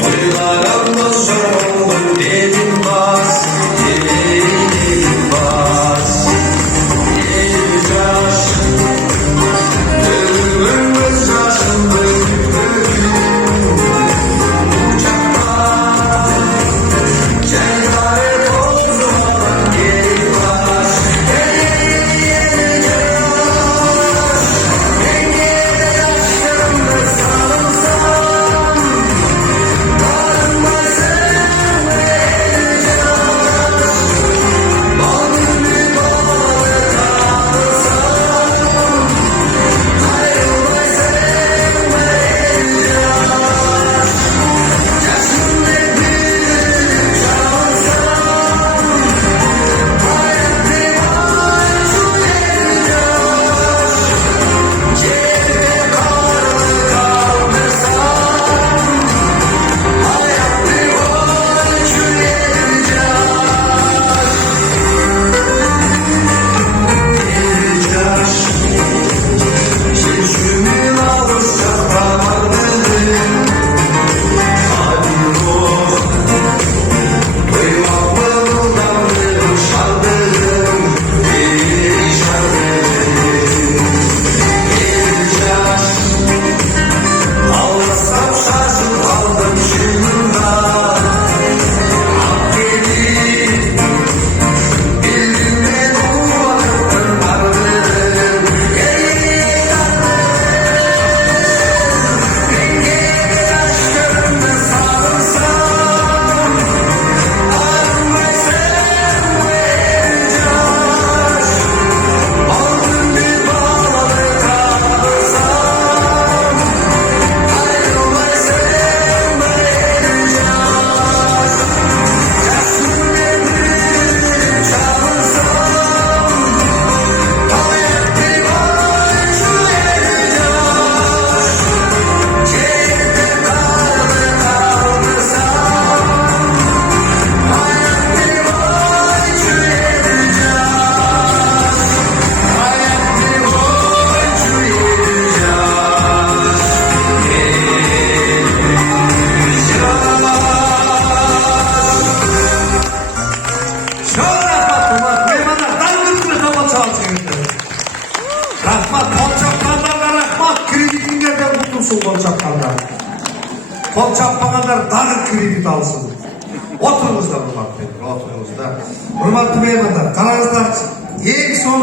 Duylarımda soruldu dedim bas, dedim bas. Yedi yaş, ömrümüz yaşında yürüdüm. Uçaklar, cengaver bozmadan geri bas. Yedi yaş, dengede yaşlarımda sarılsam. Darılma sen ve yaş, balgın bir bağda kalsam. Ayrılma sen ve yaş, yaşım hep bir çalsam. Hayat bir aç uyanır yaş, cebimde karlı kaldırsam. Hayat bir aç uyanır yaş, sesimi alırsak damarlarım. Hadi ruh, duymak mırıldanır şarkılarım, bir şarkılarım. Bir yaş, ağlasam şaşıp kaldım şundan. Hak gelir, bildim ben o vakıttır varlığım. Dengede yaşlarımda sarılsam. Arınma sen ve yaş, balgın bir bağda kalsam. Ayrılma sen ve yaş, yaşım bir çalsam. Hayat bir aç uyanır yaş, cebimde karlı kaldırsam. Hayat bir aç uyanır yaş, hayat bir aç uyanır yaş. Rahmat, mehmanlar, dangırtını kafa çalsınlar. Rahmat, kolçaplarlarına rahmat, kreditinlerden kurtulsun kolçaplarlar. Kolçapmaganlar dağıt kredit alsın. Oturunuzda hurmatlı, oturunuzda. Hurmatlı mehmanlar, kararınızlar en son